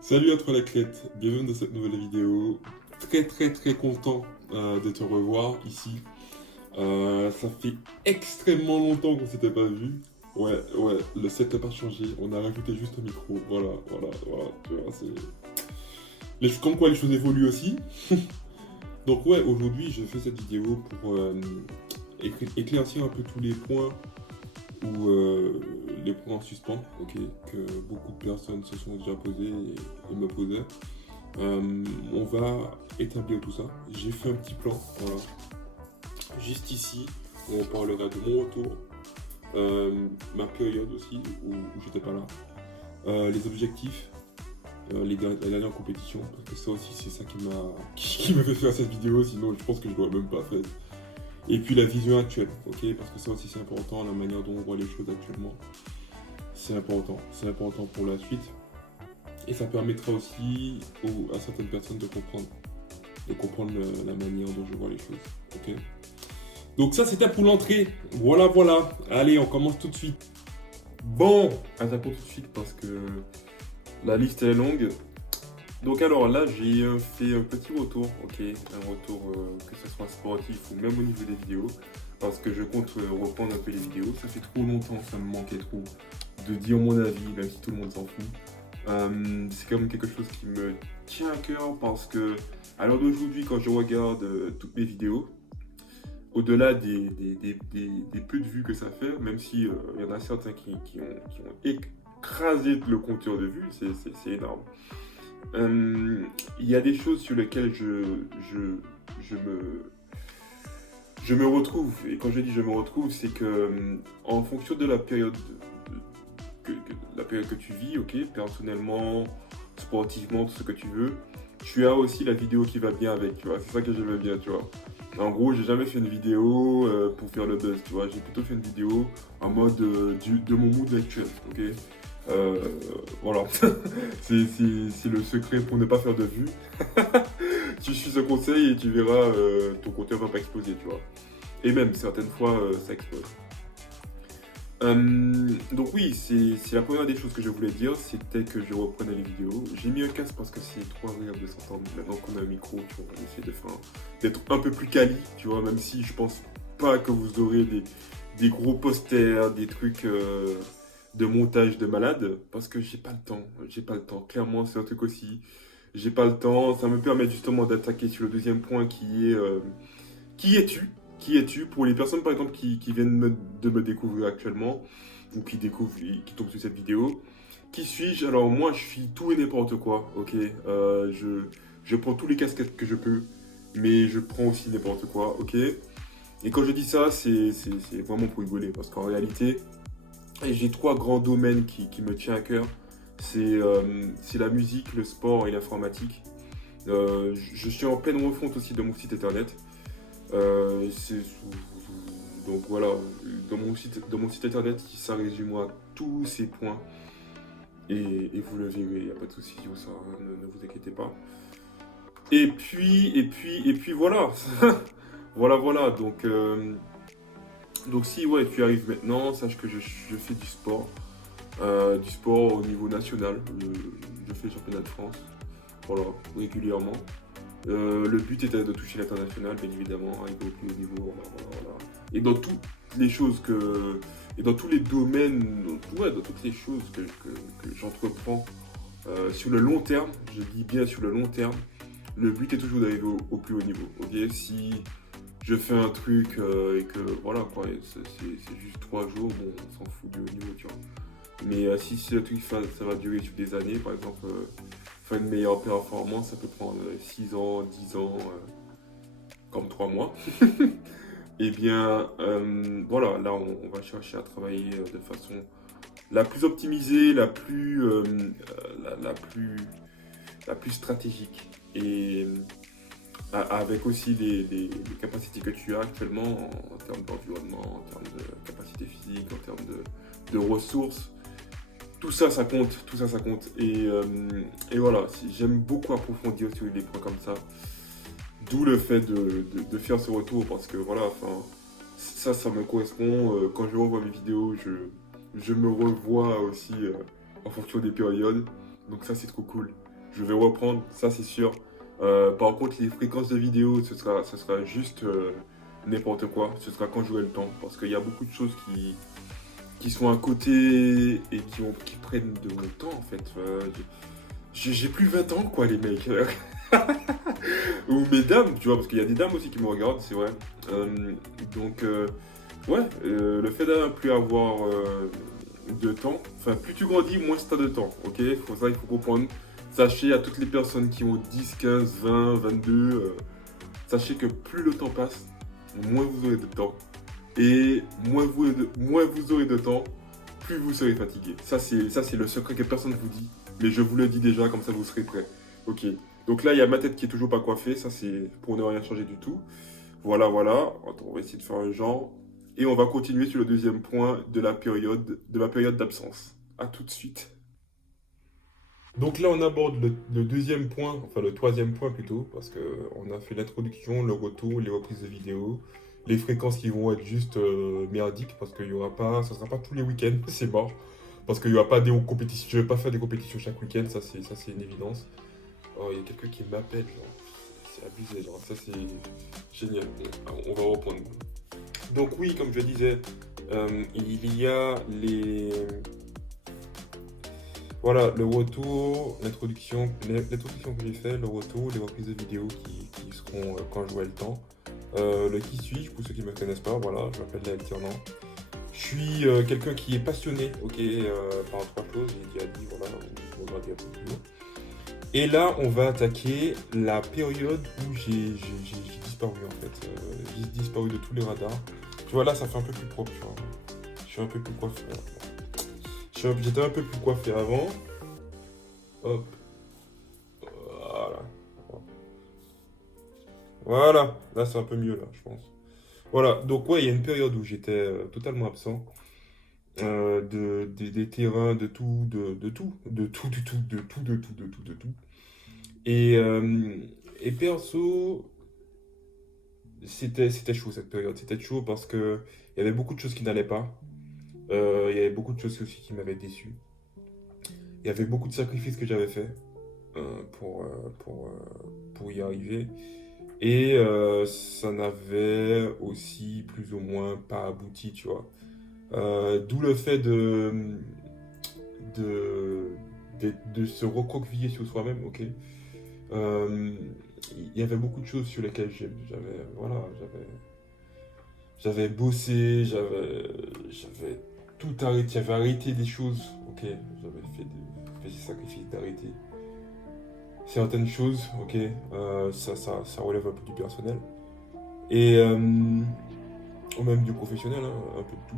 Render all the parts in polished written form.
Salut à toi la clette, bienvenue dans cette nouvelle vidéo. Très content de te revoir ici. Ça fait extrêmement longtemps qu'on s'était pas vu. Ouais, le setup a changé, on a rajouté juste un micro. Voilà. Tu vois, comme quoi les choses évoluent aussi. Donc ouais, aujourd'hui je fais cette vidéo pour éclaircir un peu tous les points ou les points en suspens, ok, que beaucoup de personnes se sont déjà posés et me posaient. On va établir tout ça. J'ai fait un petit plan, voilà. Juste ici, où on parlera de mon retour, ma période aussi, où j'étais pas là, les objectifs, la dernière compétition, parce que ça aussi c'est ça qui me fait faire cette vidéo, sinon je pense que je l'aurais même pas faite. Et puis la vision actuelle, ok, parce que ça aussi c'est important, la manière dont on voit les choses actuellement, c'est important pour la suite. Et ça permettra aussi à certaines personnes de comprendre la manière dont je vois les choses, ok. Donc ça c'était pour l'entrée, voilà. Allez, on commence tout de suite. Bon, attaquons tout de suite parce que la liste est longue. Donc alors là, j'ai fait un petit retour, ok, un retour que ce soit sportif ou même au niveau des vidéos, parce que je compte reprendre un peu les vidéos. Ça fait trop longtemps, ça me manquait trop de dire mon avis, même si tout le monde s'en fout. C'est quand même quelque chose qui me tient à cœur parce que à l'heure d'aujourd'hui, quand je regarde toutes mes vidéos, au-delà des peu de vues que ça fait, même si il y en a certains qui ont écrasé le compteur de vues, c'est énorme. Il y a des choses sur lesquelles je me retrouve, et quand je dis je me retrouve, c'est que en fonction de la période que tu vis, ok, personnellement, sportivement, tout ce que tu veux, tu as aussi la vidéo qui va bien avec, tu vois, c'est ça que j'aime bien, tu vois. En gros, j'ai jamais fait une vidéo pour faire le buzz, tu vois, j'ai plutôt fait une vidéo en mode de mon mood actuel, ok. Voilà, c'est le secret pour ne pas faire de vues. Tu suis ce conseil et tu verras, ton compteur va pas exploser, tu vois. Et même, certaines fois, ça explose. Donc oui, c'est la première des choses que je voulais dire, c'était que je reprenais les vidéos. J'ai mis un casque parce que c'est trop agréable de s'entendre. Maintenant qu'on a un micro, tu vois, on essaie d'être un peu plus quali, tu vois, même si je pense pas que vous aurez des gros posters, des trucs de montage de malade, parce que j'ai pas le temps. Clairement, c'est un truc aussi. J'ai pas le temps. Ça me permet justement d'attaquer sur le deuxième point qui est qui es-tu? Qui es-tu? Pour les personnes par exemple qui viennent de me découvrir actuellement, ou qui découvrent, qui tombent sur cette vidéo, qui suis-je? Alors moi je suis tout et n'importe quoi, ok? Je prends tous les casquettes que je peux, mais je prends aussi n'importe quoi, ok? Et quand je dis ça, c'est vraiment pour rigoler, parce qu'en réalité, j'ai trois grands domaines qui me tiennent à cœur. C'est la musique, le sport et l'informatique. Je suis en pleine refonte aussi de mon site internet. Donc voilà, dans mon site internet, ça résume à tous ces points. Et vous le verrez, il n'y a pas de souci sur ça, hein, ne vous inquiétez pas. Et puis voilà. Voilà. Donc si ouais, tu arrives maintenant, sache que je fais du sport. Du sport au niveau national. Je fais le championnat de France. Voilà, régulièrement. Le but était de toucher l'international, bien évidemment, arriver au plus haut niveau, voilà. Et dans toutes les choses et dans tous les domaines, ouais, dans toutes les choses que j'entreprends sur le long terme, je dis bien sur le long terme, le but est toujours d'arriver au plus haut niveau. Ok, si je fais un truc et que voilà quoi, c'est juste 3 jours, bon, on s'en fout du haut niveau, tu vois. Mais si le truc ça va durer sur des années, par exemple. Faire une meilleure performance, ça peut prendre 6 ans, 10 ans, comme 3 mois. Et bien, voilà, là, on va chercher à travailler de façon la plus optimisée, la plus stratégique. Et avec aussi les capacités que tu as actuellement en termes d'environnement, en termes de capacité physique, en termes de ressources. Tout ça, ça compte. Et voilà, j'aime beaucoup approfondir sur des points comme ça. D'où le fait de faire ce retour, parce que voilà, enfin, Ça me correspond. Quand je revois mes vidéos, je me revois aussi en fonction des périodes. Donc ça, c'est trop cool. Je vais reprendre, ça c'est sûr. Par contre, les fréquences de vidéos, ce sera juste n'importe quoi. Ce sera quand j'aurai le temps. Parce qu'il y a beaucoup de choses qui sont à côté et qui prennent de mon temps en fait. J'ai plus 20 ans quoi les mecs. Ou mes dames, tu vois, parce qu'il y a des dames aussi qui me regardent, c'est vrai. Donc ouais, le fait de plus avoir de temps, enfin plus tu grandis, moins tu as de temps, ok? Ça, il faut comprendre. Sachez à toutes les personnes qui ont 10, 15, 20, 22, sachez que plus le temps passe, moins vous aurez de temps. Et moins vous aurez de temps, plus vous serez fatigué. Ça, c'est le secret que personne ne vous dit. Mais je vous le dis déjà, comme ça vous serez prêts. Ok. Donc là, il y a ma tête qui est toujours pas coiffée. Ça, c'est pour ne rien changer du tout. Voilà, voilà. Attends, on va essayer de faire un genre. Et on va continuer sur le deuxième point de ma période d'absence. À tout de suite. Donc là, on aborde le deuxième point, enfin le troisième point plutôt, parce que on a fait l'introduction, le retour, les reprises de vidéos, les fréquences qui vont être juste merdiques, parce qu'il y aura pas, ça sera pas tous les week-ends, c'est mort, parce qu'il y aura pas des compétitions, je vais pas faire des compétitions chaque week-end, ça c'est une évidence. Oh, il y a quelqu'un qui m'appelle, genre, c'est abusé, genre, ça c'est génial. Bon, on va reprendre. Donc oui, comme je disais, il y a les voilà, le retour, l'introduction que j'ai fait, le retour, les reprises de vidéos qui seront quand j'aurai le temps. Le qui suis-je, pour ceux qui ne me connaissent pas, voilà, je m'appelle l'alternant. Je suis quelqu'un qui est passionné, ok, par trois choses, j'ai déjà dit, voilà, on va dire toujours. Et là, on va attaquer la période où j'ai disparu en fait. J'ai disparu de tous les radars. Tu vois, là, ça fait un peu plus propre, tu vois. Je suis un peu plus coiffé. J'étais un peu plus coiffé avant. Hop. Voilà. Voilà. Là, c'est un peu mieux, là, je pense. Voilà. Donc, ouais, il y a une période où j'étais totalement absent. Des terrains, de tout, de tout. De tout, du tout, de tout, de tout, de tout, de tout. Et, euh, et perso, c'était chaud cette période. C'était chaud parce que il y avait beaucoup de choses qui n'allaient pas. Il y avait beaucoup de choses aussi qui m'avaient déçu. Il y avait beaucoup de sacrifices que j'avais fait pour y arriver. Et ça n'avait aussi plus ou moins pas abouti, tu vois. D'où le fait de, de se recroqueviller sur soi-même, ok. Euh, Il y avait beaucoup de choses sur lesquelles j'avais bossé, j'avais tout arrêté, j'avais arrêté des choses, ok. J'avais fait des sacrifices d'arrêter certaines choses, ok. Ça relève un peu du personnel. Et ou même du professionnel, hein, un peu de tout.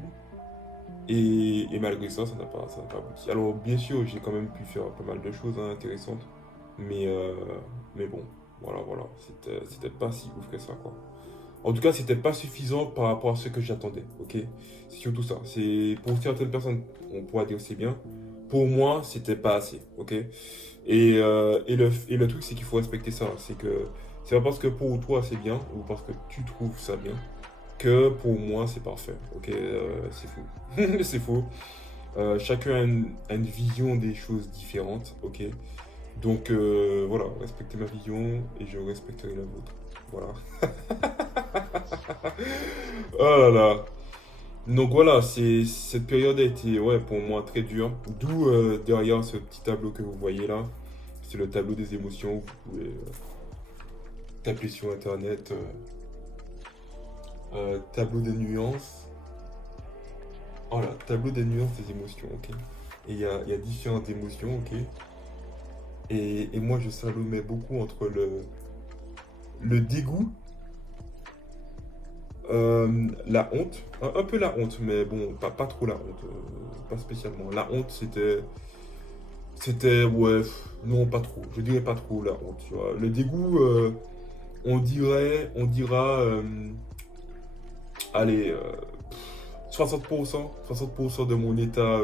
Et malgré ça, ça n'a pas abouti. Alors, bien sûr, j'ai quand même pu faire pas mal de choses hein, intéressantes. Mais, euh, mais bon, voilà. C'était pas si ouf que ça, quoi. En tout cas, c'était pas suffisant par rapport à ce que j'attendais, ok? C'est surtout ça. C'est, pour certaines personnes, on pourrait dire c'est bien. Pour moi, c'était pas assez, ok? Et le truc, c'est qu'il faut respecter ça. C'est que c'est pas parce que pour toi c'est bien ou parce que tu trouves ça bien que pour moi c'est parfait. Ok, c'est faux. C'est faux. Chacun a une vision des choses différentes. Ok, donc voilà, respectez ma vision et je respecterai la vôtre. Voilà. Oh là là. Donc voilà, cette période a été ouais, pour moi très dure. D'où derrière ce petit tableau que vous voyez là, c'est le tableau des émotions. Vous pouvez taper sur internet tableau des nuances. Voilà, tableau des nuances des émotions, ok. Et il y a différentes émotions, ok. Et moi je salomais beaucoup entre le dégoût, la honte, un peu la honte, mais bon, pas trop la honte, pas spécialement. La honte c'était, ouais, non pas trop, je dirais pas trop la honte, tu vois. Le dégoût, on dira, allez, 60% de mon état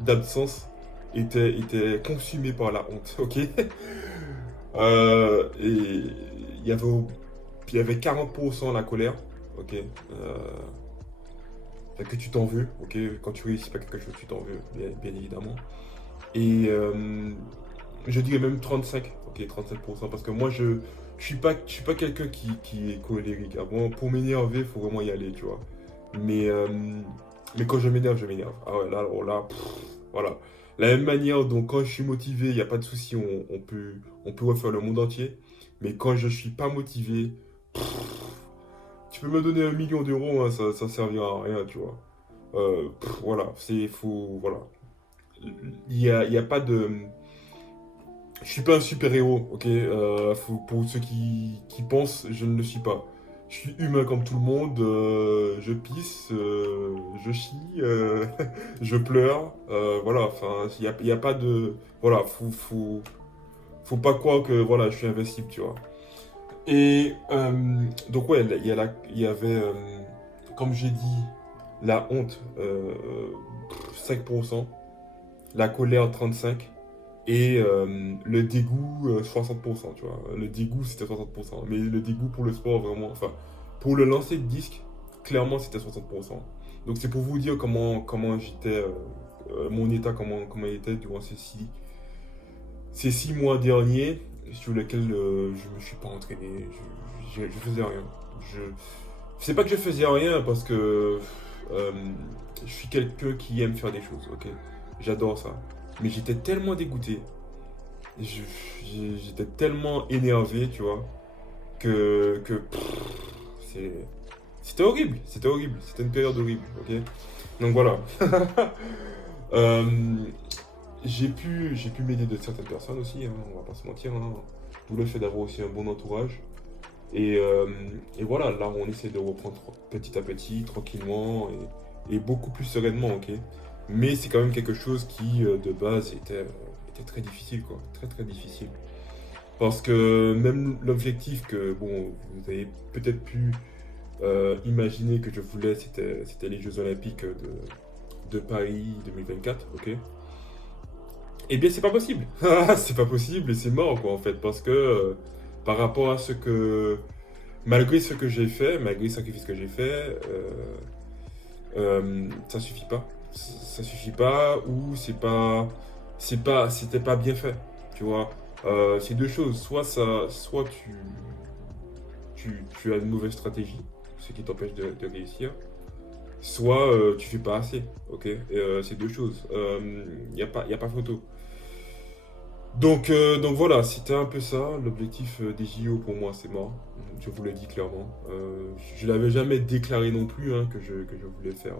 d'absence était consumé par la honte, ok. Et il y avait 40% la colère, ok. que tu t'en veux, ok? Quand tu réussis pas quelque chose, tu t'en veux, bien évidemment. Et je dirais même 35, ok, 35%, parce que moi, je suis pas quelqu'un qui est colérique. Ah bon, pour m'énerver, il faut vraiment y aller, tu vois. Mais, euh, mais quand je m'énerve, je m'énerve. Ah ouais, là, alors là, voilà. La même manière, donc quand je suis motivé, il n'y a pas de souci, on peut refaire le monde entier. Mais quand je suis pas motivé, tu peux me donner 1 million d'euros, hein, ça servira à rien, tu vois. Voilà, c'est faux, voilà. Il y a pas de... Je suis pas un super-héros, ok? Pour ceux qui pensent, je ne le suis pas. Je suis humain comme tout le monde, je pisse, je chie, je pleure, voilà, enfin, il y a pas de... Voilà, faut pas croire que, voilà, je suis invincible, tu vois. Et donc ouais, il y avait, comme j'ai dit, la honte, 5%, la colère 35%, et le dégoût 60%, tu vois. Le dégoût c'était 60%, mais le dégoût pour le sport vraiment, enfin, pour le lancer de disque, clairement c'était 60%. Donc c'est pour vous dire comment j'étais, mon état, comment il était durant ces 6 mois derniers, sur lesquels je me suis pas entraîné, je faisais rien. Je, c'est pas que je faisais rien parce que euh, je suis quelqu'un qui aime faire des choses, ok? J'adore ça. Mais j'étais tellement dégoûté, je- j'étais tellement énervé, tu vois, c'est- c'était horrible, c'était une période horrible, ok? Donc voilà. Euh, j'ai pu m'aider de certaines personnes aussi, hein, on va pas se mentir, hein. D'où le fait d'avoir aussi un bon entourage. Et, euh, et voilà, là on essaie de reprendre petit à petit, tranquillement et beaucoup plus sereinement, ok? Mais c'est quand même quelque chose qui, de base, était très difficile, quoi. Très très difficile. Parce que même l'objectif que, bon, vous avez peut-être pu imaginer que je voulais, c'était les Jeux Olympiques de Paris 2024, ok? Eh bien, c'est pas possible. C'est pas possible et c'est mort, quoi, en fait. Parce que par rapport à ce que malgré ce que j'ai fait, malgré le sacrifice que j'ai fait, ça suffit pas. Ça suffit pas ou c'était pas bien fait. Tu vois, c'est deux choses. Soit tu as une mauvaise stratégie, ce qui t'empêche de réussir. Soit tu fais pas assez, ok? C'est deux choses. Y a pas photo. Donc voilà, c'était un peu ça. L'objectif des JO pour moi, c'est mort. Je vous l'ai dit clairement. Je l'avais jamais déclaré non plus hein, que je voulais faire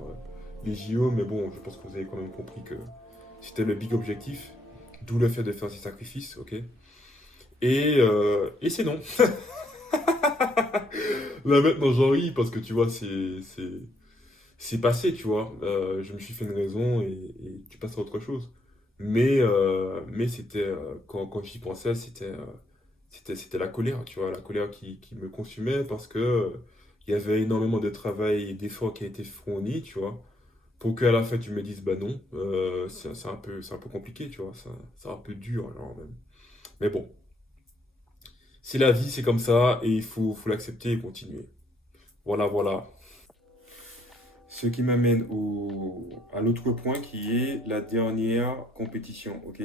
les JO, mais bon, je pense que vous avez quand même compris que c'était le big objectif. D'où le fait de faire ces sacrifices, ok? Et c'est non. Là maintenant j'en ris parce que tu vois, c'est passé, tu vois. Je me suis fait une raison et tu passes à autre chose. Mais c'était, quand j'y pensais, c'était la colère, tu vois, la colère qui me consumait parce que il y avait énormément de travail et d'efforts qui a été fournis, tu vois, pour qu'à la fin tu me dises, bah non, c'est un peu compliqué, tu vois, c'est un peu dur, genre même. Mais bon, c'est la vie, c'est comme ça et faut l'accepter et continuer. Voilà, voilà. Ce qui m'amène à l'autre point qui est la dernière compétition, ok?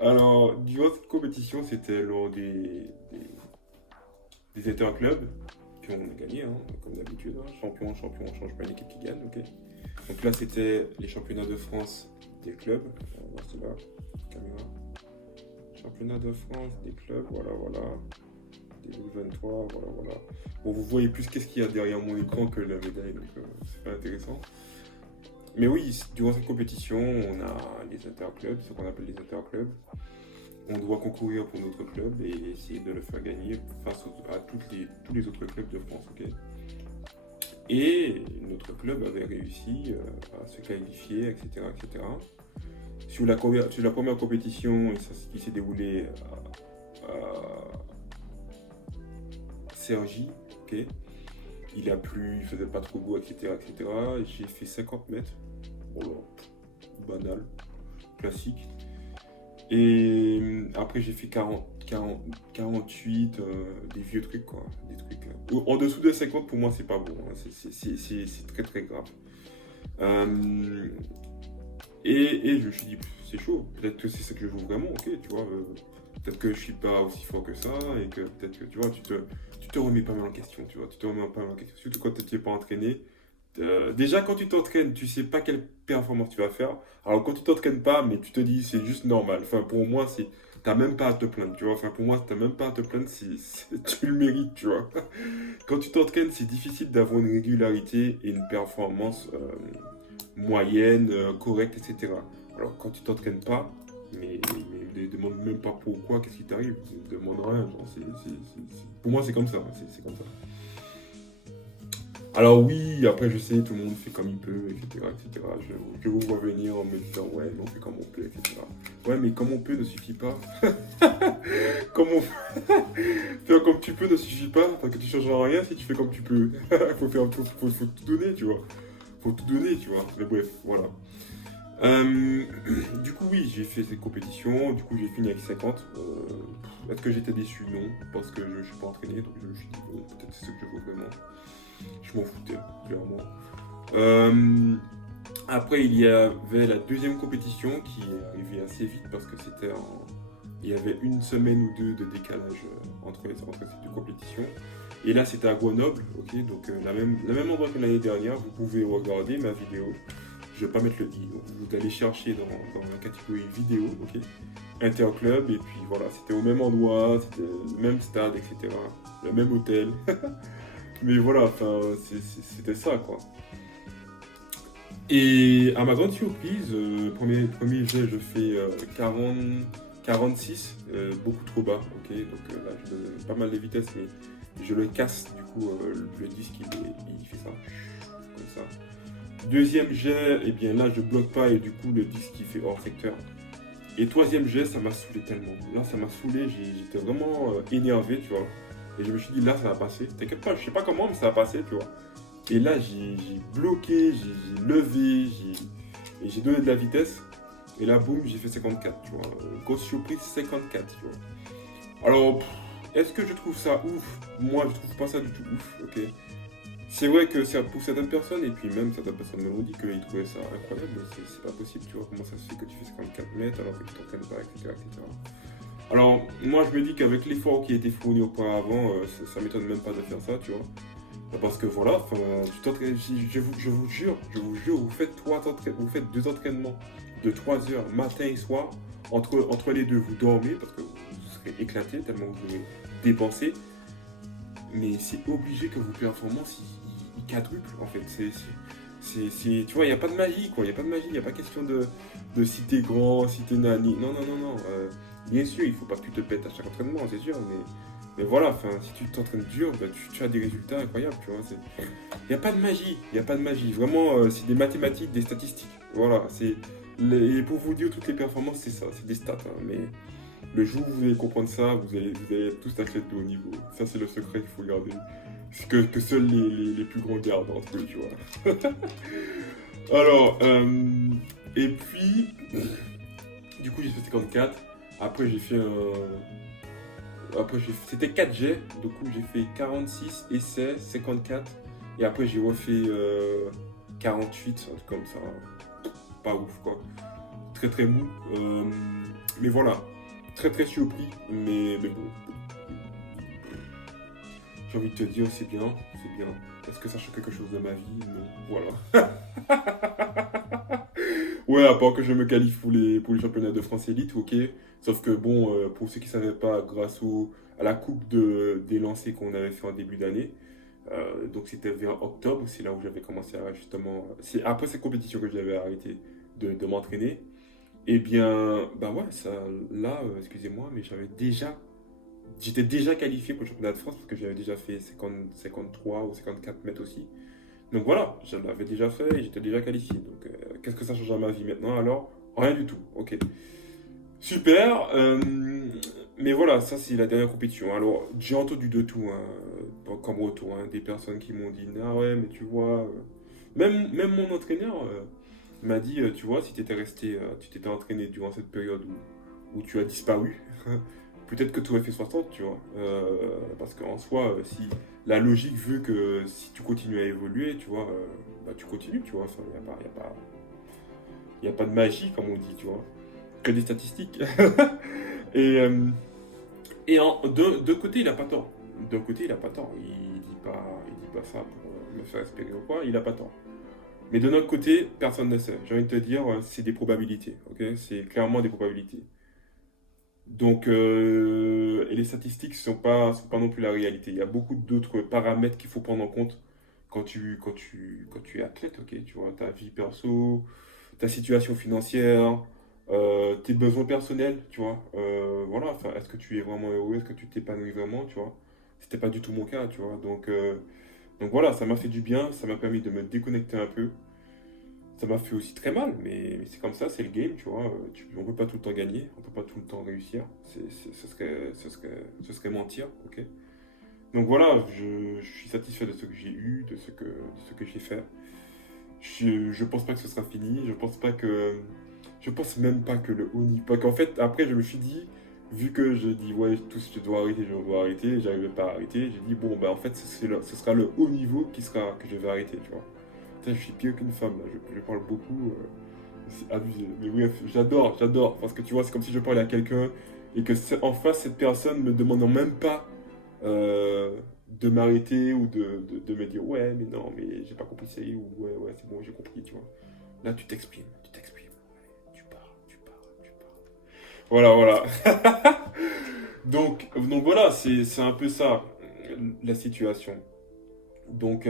Alors, durant cette compétition, c'était lors des interclubs qu'on a gagné, hein, comme d'habitude. Hein. Champion, champion, on change pas une équipe qui gagne, ok? Donc là, c'était les championnats de France des clubs. On va voir cela, caméra. Championnat de France des clubs, voilà, voilà. 2023, voilà, voilà. Bon, vous voyez plus qu'est-ce qu'il y a derrière mon écran que la médaille, donc c'est pas intéressant. Mais oui, durant cette compétition, on a les interclubs, ce qu'on appelle les interclubs. On doit concourir pour notre club et essayer de le faire gagner face à tous les autres clubs de France. Ok. Et notre club avait réussi à se qualifier, etc. etc. Sur la première compétition, qui s'est déroulée à Cergy, ok. Il a plu, il faisait pas trop beau, etc. etc. J'ai fait 50 mètres. Voilà, banal, classique. Et après, j'ai fait 40, 48, des vieux trucs, quoi. Des trucs, en dessous de 50, pour moi, c'est pas bon. Hein. C'est très, très grave. Euh, et je me suis dit, c'est chaud. Peut-être que c'est ça que je veux vraiment, ok, tu vois. Peut-être que je suis pas aussi fort que ça et que peut-être que, tu vois, tu te remets pas mal en question, tu vois. Tu te remets pas mal en question, surtout quand tu n'es pas entraîné. Déjà, quand tu t'entraînes, tu sais pas quelle performance tu vas faire. Alors, quand tu t'entraînes pas, mais tu te dis, c'est juste normal. Enfin, pour moi, t'as même pas à te plaindre, tu vois. Enfin, pour moi, t'as même pas à te plaindre tu le mérites, tu vois. Quand tu t'entraînes, c'est difficile d'avoir une régularité et une performance moyenne, correcte, etc. Alors, quand tu t'entraînes pas, mais ne demande même pas pourquoi, qu'est-ce qui t'arrive. Ne demande rien. Genre, pour moi, c'est comme ça. C'est comme ça. Alors oui, après je sais, tout le monde fait comme il peut, etc. etc. Je vous vois venir en me disant, ouais, mais on fait comme on peut, etc. Ouais, mais comme on peut ne suffit pas. Comme on faire comme tu peux ne suffit pas, parce que tu changeras rien si tu fais comme tu peux. Faut tout donner, tu vois. Faut tout donner, tu vois. Mais bref, voilà. Euh, du coup, oui, j'ai fait cette compétition. Du coup, j'ai fini avec 50. Est-ce que j'étais déçu? Non, parce que je ne suis pas entraîné, donc je me suis dit, bon, peut-être c'est ce que je veux vraiment. Je m'en foutais, clairement. Euh, Après, il y avait la deuxième compétition qui est arrivée assez vite parce que il y avait une semaine ou deux de décalage entre ces deux compétitions. Et là, c'était à Grenoble, ok, donc le même endroit que l'année dernière. Vous pouvez regarder ma vidéo. Je vais pas mettre le i, donc vous allez chercher dans la catégorie vidéo, ok, Interclub, et puis voilà, c'était au même endroit, c'était le même stade, etc. Le même hôtel. Mais voilà, enfin, c'était ça, quoi. Et à ma grande surprise, premier jet, je fais 40, 46, beaucoup trop bas, ok. Donc là, je donne pas mal de vitesse, mais je le casse, du coup, le disque, il fait ça, comme ça. Deuxième jet, et bien là, je bloque pas, et du coup, le disque, il fait hors secteur. Et troisième jet, ça m'a saoulé tellement. Là, ça m'a saoulé, j'étais vraiment énervé, tu vois. Et je me suis dit, là, ça va passer. T'inquiète pas, je sais pas comment, mais ça va passer, tu vois. Et là, j'ai bloqué, j'ai levé, et j'ai donné de la vitesse. Et là, boum, j'ai fait 54, tu vois. Grosse surprise, 54, tu vois. Alors, est-ce que je trouve ça ouf? Moi, je trouve pas ça du tout ouf, ok. C'est vrai que pour certaines personnes, et puis même certaines personnes m'ont dit qu'ils trouvaient ça incroyable, mais c'est pas possible, tu vois. Comment ça se fait que tu fais 54 mètres alors que tu t'entraînes pas, etc., etc. Alors, moi, je me dis qu'avec l'effort qui a été fourni auparavant, ça m'étonne même pas de faire ça, tu vois. Parce que voilà, enfin, je vous jure, vous faites deux entraînements de 3 heures matin et soir. Entre les deux, vous dormez parce que vous serez éclaté tellement vous aurez dépensé. Mais c'est obligé que vos performances ils quadruplent en fait. Tu vois, il n'y a pas de magie quoi. Il n'y a pas de magie. Il n'y a pas question de si t'es grand, si t'es nani. Non, non, non, non. Bien sûr, il faut pas que tu te pètes à chaque entraînement, c'est sûr. Mais voilà, si tu t'entraînes dur, bah, tu as des résultats incroyables, tu vois. Il n'y a pas de magie, il n'y a pas de magie. Vraiment, c'est des mathématiques, des statistiques. Voilà, et pour vous dire, toutes les performances, c'est ça, c'est des stats. Hein, mais le jour où vous allez comprendre ça, vous allez être tous athlètes de haut niveau. Ça, c'est le secret qu'il faut garder. C'est que seuls les plus grands gardent entre eux, tu vois. Alors, et puis, du coup, j'ai fait 54. Après, j'ai fait c'était 4 jets, du coup j'ai fait 46 essais, 54, et après j'ai refait 48, un truc comme ça, pas ouf quoi, très très mou, mais voilà, très très surpris, mais bon, j'ai envie de te dire c'est bien, est-ce que ça change quelque chose de ma vie? Non, voilà. Ouais, à part que je me qualifie pour les championnats de France élite, ok. Sauf que bon, pour ceux qui ne savaient pas, à la coupe des lancers qu'on avait fait en début d'année, donc c'était vers octobre, c'est là où j'avais commencé à justement. C'est après cette compétition que j'avais arrêté de m'entraîner. Et bien, bah ouais, ça, là, excusez-moi, mais j'étais déjà qualifié pour le championnat de France parce que j'avais déjà fait 50, 53 ou 54 mètres aussi. Donc voilà, je l'avais déjà fait et j'étais déjà qualifié. Donc qu'est-ce que ça change à ma vie maintenant alors? Rien du tout, ok. Super, mais voilà, ça c'est la dernière compétition. Alors j'ai entendu de tout, hein, comme retour, hein, des personnes qui m'ont dit, ah ouais, mais tu vois, même mon entraîneur m'a dit, tu vois, si tu étais resté, tu t'étais entraîné durant cette période où tu as disparu, peut-être que tu aurais fait 60, tu vois. Parce qu'en soi, si la logique veut que si tu continues à évoluer, tu vois, bah, tu continues, tu vois. Il n'y a pas, y a pas de magie, comme on dit, tu vois. Que des statistiques. et de côté, il a pas tort. D'un côté, il a pas tort. Il dit pas ça pour me faire espérer ou quoi. Il a pas tort. Mais de notre côté, personne ne sait. J'ai envie de te dire, c'est des probabilités. Ok, c'est clairement des probabilités. Donc, et les statistiques sont pas non plus la réalité. Il y a beaucoup d'autres paramètres qu'il faut prendre en compte quand tu es athlète, ok? Tu vois, ta vie perso, ta situation financière, tes besoins personnels, tu vois. Voilà, enfin, est-ce que tu es vraiment heureux? Est-ce que tu t'épanouis vraiment, tu vois? C'était pas du tout mon cas, tu vois. Donc voilà, ça m'a fait du bien, ça m'a permis de me déconnecter un peu. Ça m'a fait aussi très mal, mais c'est comme ça, c'est le game, tu vois. On peut pas tout le temps gagner, on peut pas tout le temps réussir. Ce serait mentir, ok. Donc voilà, je suis satisfait de ce que j'ai eu, de ce que j'ai fait. Je pense pas que ce sera fini, je pense même pas que le haut niveau. Parce qu'en fait, après, je me suis dit, vu que je dis, ouais, tout ce que je dois arrêter, j'arrivais pas à arrêter, j'ai dit, bon, bah en fait, ce sera le haut niveau que je vais arrêter, tu vois. Putain, je suis pire qu'une femme, là. Je parle beaucoup. C'est abusé. Mais bref, j'adore. Parce que tu vois, c'est comme si je parlais à quelqu'un et que en face, cette personne me demandant même pas de m'arrêter ou de me dire ouais, mais non, mais j'ai pas compris ça ou ouais, c'est bon, j'ai compris, tu vois. Là, tu t'exprimes. Allez, tu parles. Voilà. Donc voilà, c'est un peu ça, la situation. Donc,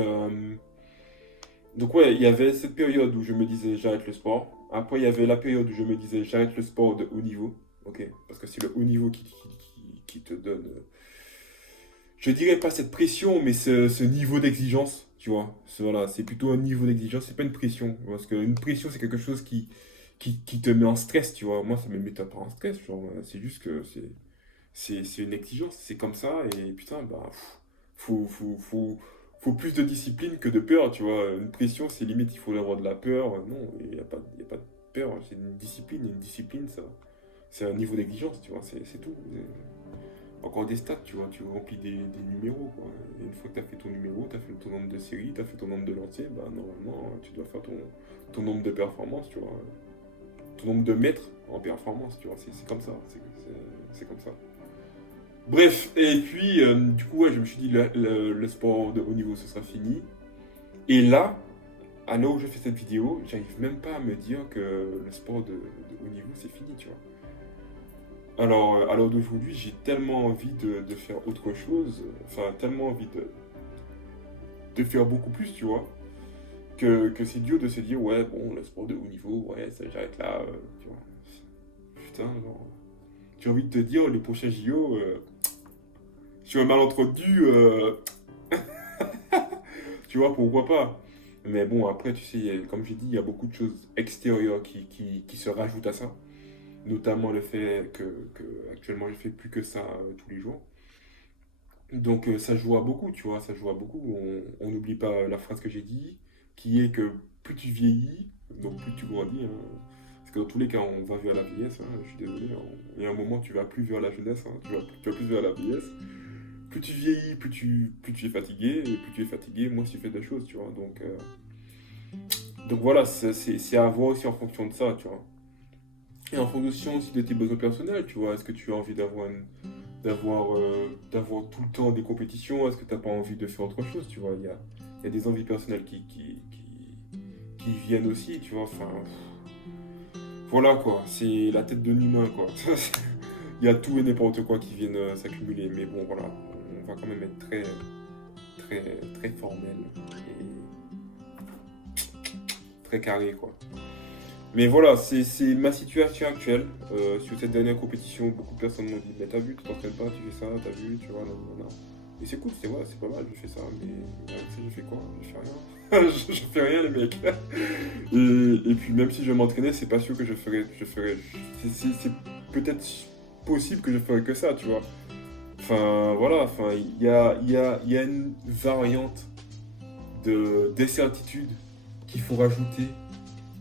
donc ouais, il y avait cette période où je me disais j'arrête le sport. Après, il y avait la période où je me disais j'arrête le sport de haut niveau. Ok, parce que c'est le haut niveau qui te donne, je dirais pas cette pression, mais ce niveau d'exigence, tu vois. Voilà, c'est plutôt un niveau d'exigence, c'est pas une pression. Parce qu'une pression, c'est quelque chose qui te met en stress, tu vois. Moi, ça me met pas en stress, genre, c'est juste que c'est une exigence, c'est comme ça, et putain, bah, faut plus de discipline que de peur, tu vois. Une pression, c'est limite, il faut avoir de la peur. Non, il y a pas de peur, c'est une discipline. Et une discipline, ça, c'est un niveau d'exigence, tu vois, c'est tout. Encore des stats, tu vois, tu remplis des numéros, quoi. Et une fois que tu as fait ton numéro, tu as fait ton nombre de séries, tu as fait ton nombre de lancers, bah, normalement, tu dois faire ton nombre de performances, tu vois. Ton nombre de mètres en performance, tu vois, c'est comme ça, c'est comme ça. Bref, et puis, du coup, ouais, je me suis dit, le sport de haut niveau, ce sera fini. Et là, à l'heure où je fais cette vidéo, j'arrive même pas à me dire que le sport de haut niveau, c'est fini, tu vois. Alors, à l'heure d'aujourd'hui, j'ai tellement envie de faire autre chose, enfin, tellement envie de faire beaucoup plus, tu vois, que c'est dur de se dire, ouais, bon, le sport de haut niveau, ouais, ça, j'arrête là, tu vois. Putain, genre, j'ai envie de te dire, les prochains JO, sur un malentendu, tu vois, pourquoi pas. Mais bon, après, tu sais, comme j'ai dit, il y a beaucoup de choses extérieures qui se rajoutent à ça. Notamment le fait que actuellement je fais plus que ça tous les jours. Donc ça joue à beaucoup, tu vois, ça joue à beaucoup. On n'oublie pas la phrase que j'ai dit, qui est que plus tu vieillis, donc plus tu grandis, hein. Parce que dans tous les cas, on va vers la vieillesse, hein, je suis désolé. Il y a un moment, tu vas plus vers la jeunesse, hein, tu vas plus vers la vieillesse. Plus tu vieillis, plus tu es fatigué, et plus tu es fatigué, moins tu fais des choses, tu vois. Donc voilà, c'est à voir aussi en fonction de ça, tu vois. Et en fonction aussi de tes besoins personnels, tu vois. Est-ce que tu as envie d'avoir tout le temps des compétitions? Est-ce que tu n'as pas envie de faire autre chose, tu vois? Il y a des envies personnelles qui viennent aussi, tu vois. Enfin, voilà quoi, c'est la tête d'un humain, quoi. Il y a tout et n'importe quoi qui viennent s'accumuler. Mais bon, voilà, on va quand même être très formel et très carré, quoi. Mais voilà, c'est ma situation actuelle. Sur cette dernière compétition, beaucoup de personnes m'ont dit, mais t'as vu, tu t'entraînes pas, tu fais ça, t'as vu, tu vois, non. Et c'est cool, c'est pas mal, je fais ça, mais je fais quoi? Je fais rien. je fais rien, les mecs. Et puis même si je m'entraînais, c'est pas sûr que c'est peut-être possible que je ferais que ça, tu vois. Enfin, voilà, enfin, il y a une variante d'incertitude qu'il faut rajouter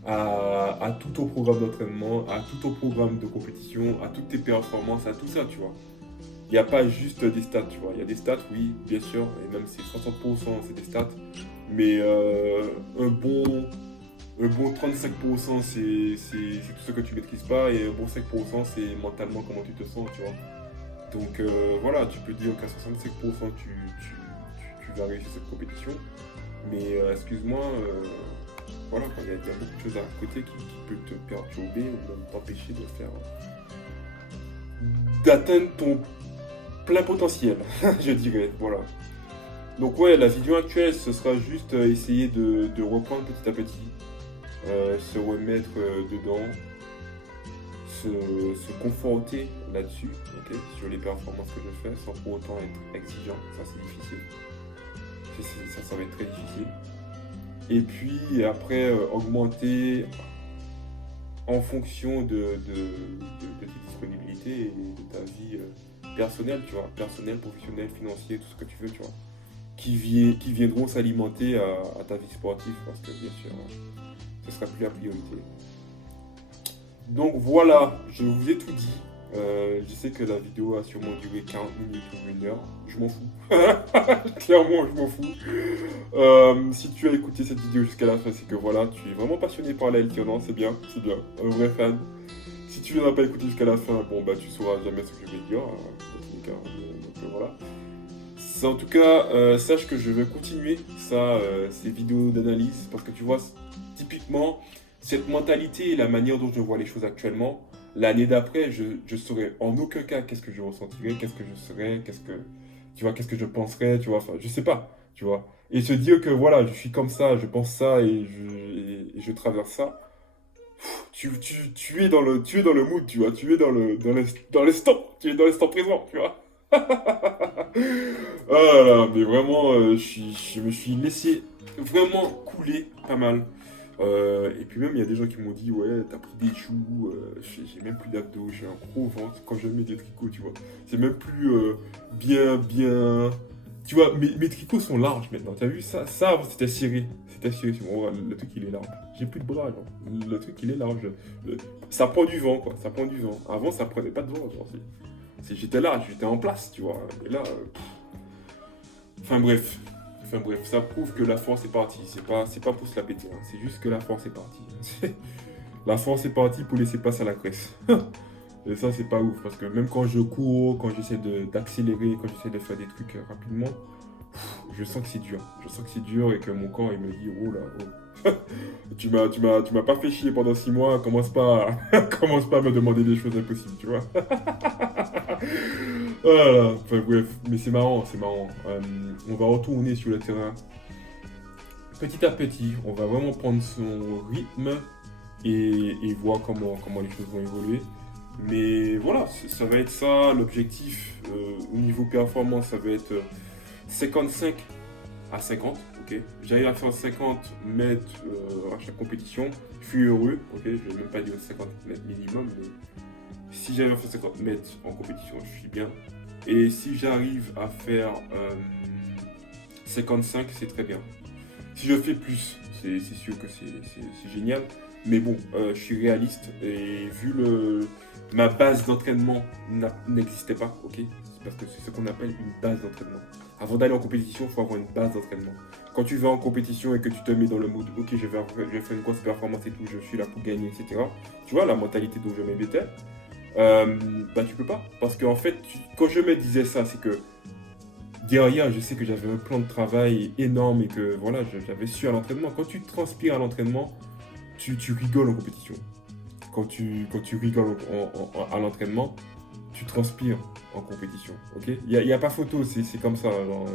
à tout ton programme d'entraînement, à tout ton programme de compétition, à toutes tes performances, à tout ça, tu vois. il n'y a pas juste des stats, tu vois. Il y a des stats, oui, bien sûr, et même c'est 60%, c'est des stats. Mais un bon 35%, c'est tout ce que tu maîtrises pas, et un bon 5%, c'est mentalement comment tu te sens, tu vois. Donc voilà, tu peux dire qu'à 65%, tu vas réussir cette compétition. Mais excuse-moi, voilà, il y a beaucoup de choses à côté qui peuvent te perturber ou même t'empêcher de faire, d'atteindre ton plein potentiel, je dirais, voilà. Donc ouais, la vision actuelle, ce sera juste essayer de reprendre petit à petit, se remettre dedans, se conforter là-dessus, ok, sur les performances que je fais, sans pour autant être exigeant, ça c'est difficile. Ça va être très difficile. Et puis après, augmenter en fonction de tes disponibilités et de ta vie personnelle, tu vois, personnelle, professionnelle, financière, tout ce que tu veux, tu vois, qui viendront s'alimenter à ta vie sportive, parce que bien sûr, ce sera plus la priorité. Donc voilà, je vous ai tout dit. Je sais que la vidéo a sûrement duré 40 minutes ou une heure. Je m'en fous. Clairement, je m'en fous. Si tu as écouté cette vidéo jusqu'à la fin, c'est que voilà, tu es vraiment passionné par la LTO, c'est bien, c'est bien. Un vrai fan. Si tu ne l'as pas écouté jusqu'à la fin, bon bah tu sauras jamais ce que je vais dire. Dans tous les cas, donc voilà. En tout cas, sache que je vais continuer ces vidéos d'analyse, parce que tu vois, typiquement, cette mentalité et la manière dont je vois les choses actuellement, l'année d'après, je saurais en aucun cas qu'est-ce que je ressentirais, qu'est-ce que je serais, qu'est-ce que je penserais, tu vois, enfin, je sais pas, tu vois. Et se dire que voilà, je suis comme ça, je pense ça et je traverse ça, tu es dans le mood, tu vois, tu es dans l'instant, tu es dans l'instant présent, tu vois. Ah là là, mais vraiment, je me suis laissé vraiment couler pas mal. Et puis même, il y a des gens qui m'ont dit, ouais, t'as pris des choux, j'ai même plus d'abdos, j'ai un gros ventre quand je mets des tricots, tu vois. C'est même plus bien... Tu vois, mes tricots sont larges maintenant, t'as vu ça? Ça, avant, c'était serré. C'était serré, c'est bon, le truc, il est large. J'ai plus de bras, genre. Le truc, il est large. Ça prend du vent, quoi, ça prend du vent. Avant, ça prenait pas de vent, genre. J'étais là, j'étais en place, tu vois. Et là, enfin bref, ça prouve que la force est partie. C'est pas pour se la péter, hein. C'est juste que la force est partie. La force est partie pour laisser place à la graisse. Et ça, c'est pas ouf, parce que même quand je cours, quand j'essaie d'accélérer, quand j'essaie de faire des trucs rapidement, je sens que c'est dur. Je sens que c'est dur et que mon corps, il me dit, oh là, oh. Tu m'as pas fait chier pendant 6 mois, commence pas à me demander des choses impossibles, tu vois. Voilà, enfin bref, mais c'est marrant, c'est marrant. On va retourner sur le terrain petit à petit, on va vraiment prendre son rythme et voir comment les choses vont évoluer. Mais voilà, ça va être ça, l'objectif au niveau performance, ça va être 55 à 50, ok. J'arrive à faire 50 mètres à chaque compétition, je suis heureux, ok. Je vais même pas dire 50 mètres minimum, mais si j'arrive à faire 50 mètres en compétition, je suis bien. Et si j'arrive à faire 55, c'est très bien. Si je fais plus, c'est sûr que c'est génial. Mais bon, je suis réaliste et vu ma base d'entraînement n'existait pas, ok? C'est parce que c'est ce qu'on appelle une base d'entraînement. Avant d'aller en compétition, il faut avoir une base d'entraînement. Quand tu vas en compétition et que tu te mets dans le mode, ok, je vais faire une grosse performance et tout, je suis là pour gagner, etc. Tu vois, la mentalité dont je m'étais, bah tu peux pas. Parce qu'en fait, quand je me disais ça, c'est que derrière, je sais que j'avais un plan de travail énorme et que voilà, j'avais su à l'entraînement. Quand tu transpires à l'entraînement, tu rigoles en compétition. Quand tu rigoles à l'entraînement, tu transpires en compétition. Ok, il y a pas photo, c'est comme ça. Genre,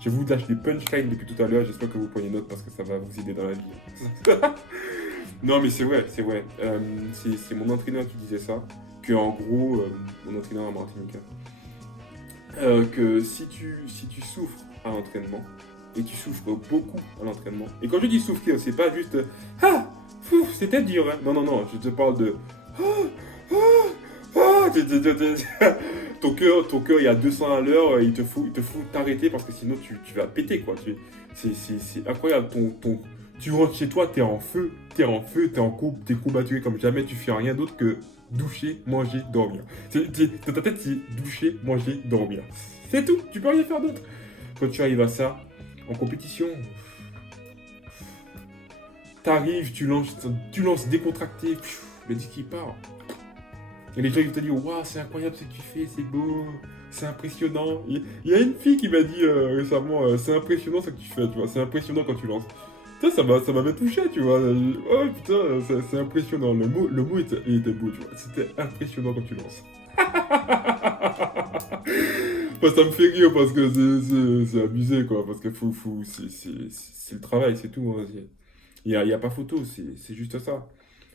je vous lâche des punchlines depuis tout à l'heure. J'espère que vous prenez note parce que ça va vous aider dans la vie. Non, mais c'est vrai, c'est vrai. C'est mon entraîneur qui disait ça. Que en gros, mon entraîneur à Martinique, que si tu souffres à l'entraînement, et tu souffres beaucoup à l'entraînement, et quand je dis souffrir, c'est pas juste ah, c'était dur, hein. Non, non, non, je te parle de ton cœur, il y a 200 à l'heure, il te faut t'arrêter parce que sinon tu vas péter, quoi. C'est incroyable, Tu rentres chez toi, t'es en feu, t'es en couple, t'es courbaturé comme jamais, tu fais rien d'autre que doucher, manger, dormir. Dans ta tête, c'est doucher, manger, dormir. C'est tout, tu peux rien faire d'autre. Quand tu arrives à ça, en compétition, t'arrives, tu lances décontracté, le disque il part. Et les gens ils vont te dire, waouh, c'est incroyable ce que tu fais, c'est beau, c'est impressionnant. Il y a une fille qui m'a dit récemment, c'est impressionnant ce que tu fais, tu vois, c'est impressionnant quand tu lances. Ça m'avait touché, tu vois. Oh putain, c'est impressionnant. Le mot était beau, tu vois. C'était impressionnant quand tu lances. Bah, ça me fait rire parce que c'est abusé, quoi. Parce que c'est le travail, c'est tout. Hein. Y a pas photo, c'est juste ça.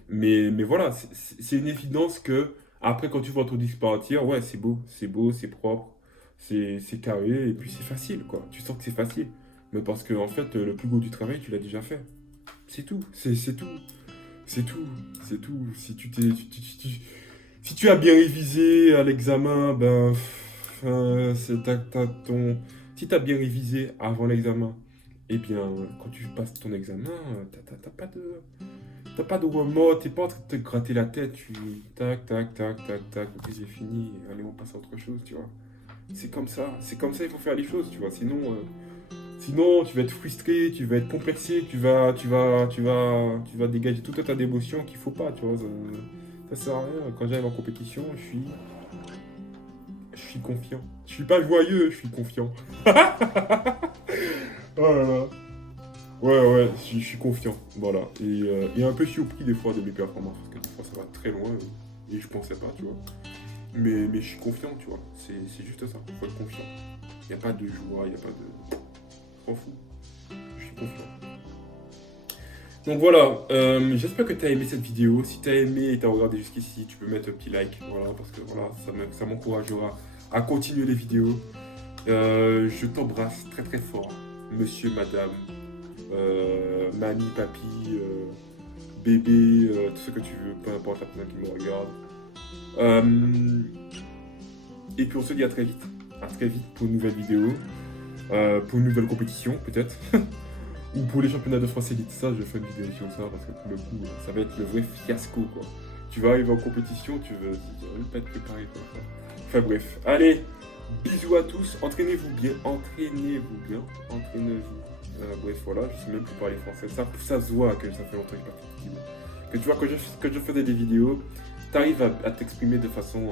Mais voilà, c'est une évidence que après, quand tu vois ton disque partir, ouais, c'est beau, c'est propre, c'est carré, et puis c'est facile, quoi. Tu sens que c'est facile. Mais parce que, en fait, le plus gros du travail, tu l'as déjà fait. C'est tout, c'est tout. C'est tout, c'est tout. Si tu as bien révisé à l'examen, ben, si tu as bien révisé avant l'examen, eh bien, quand tu passes ton examen, t'as pas de remords, t'es pas en train de te gratter la tête, tac, tac, tac, tac, tac, ok, c'est fini, allez, on passe à autre chose, tu vois. C'est comme ça, il faut faire les choses, tu vois. Sinon, tu vas être frustré, tu vas être complexé, tu vas dégager tout un tas d'émotions qu'il faut pas, tu vois. Ça sert à rien. Quand j'arrive en compétition, je suis confiant. Je suis pas joyeux, je suis confiant. Oh là là. Ouais, je suis confiant, voilà. Et un peu surpris des fois de mes performances, parce que des fois ça va très loin et je pensais pas, tu vois. Mais je suis confiant, tu vois. C'est juste ça, faut être confiant. Il n'y a pas de joie, il n'y a pas de... Je m'en fous. Je suis confiant. Donc voilà, j'espère que tu as aimé cette vidéo. Si tu as aimé et tu as regardé jusqu'ici, tu peux mettre un petit like, voilà, parce que voilà, ça m'encouragera à continuer les vidéos. Je t'embrasse très très fort, monsieur, madame, mamie, papy, bébé, tout ce que tu veux, peu importe la personne qui me regarde. Et puis on se dit à très vite. À très vite pour une nouvelle vidéo, pour une nouvelle compétition peut-être. Ou pour les championnats de France Elite. Ça, je fais une vidéo sur ça parce que pour le coup, ça va être le vrai fiasco, quoi. Tu vas arriver en compétition, tu veux pas être préparé, quoi. Enfin bref, allez, bisous à tous, entraînez-vous bien, entraînez-vous. Bref, voilà, je sais même plus parler français. Ça se voit que ça fait longtemps que je pratique. Que tu vois, que je faisais des vidéos, t'arrives à t'exprimer de façon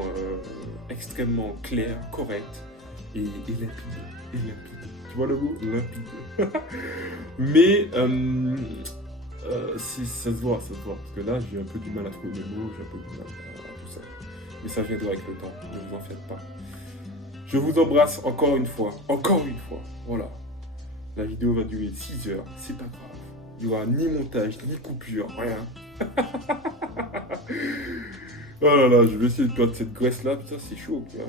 extrêmement claire, correcte et limpide. Tu vois le mot limpide. Mais ça se voit, parce que là j'ai un peu du mal à trouver mes mots, j'ai un peu du mal à tout ça. Mais ça viendra avec le temps, ne vous en faites pas. Je vous embrasse encore une fois, voilà. La vidéo va durer 6 heures, c'est pas grave. Il n'y aura ni montage, ni coupure, rien. Oh là là, je vais essayer de perdre cette graisse là, putain c'est chaud. Et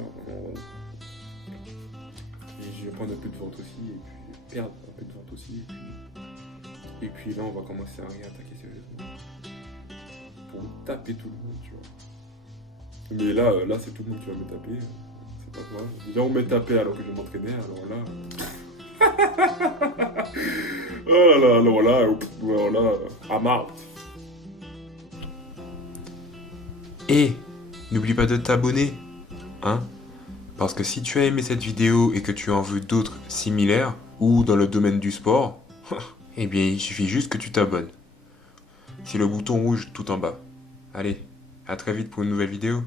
je vais prendre un peu de ventre aussi, et puis perdre un peu de ventre aussi, et puis là on va commencer à réattaquer sérieusement. Pour taper tout le monde, tu vois. Mais là c'est tout le monde qui va me taper, c'est pas grave. Déjà on m'a tapé alors que je m'entraînais, alors là... Oh là là, alors là, I'm out. Et n'oublie pas de t'abonner, hein, parce que si tu as aimé cette vidéo et que tu en veux d'autres similaires, ou dans le domaine du sport, eh bien il suffit juste que tu t'abonnes. C'est le bouton rouge tout en bas. Allez, à très vite pour une nouvelle vidéo.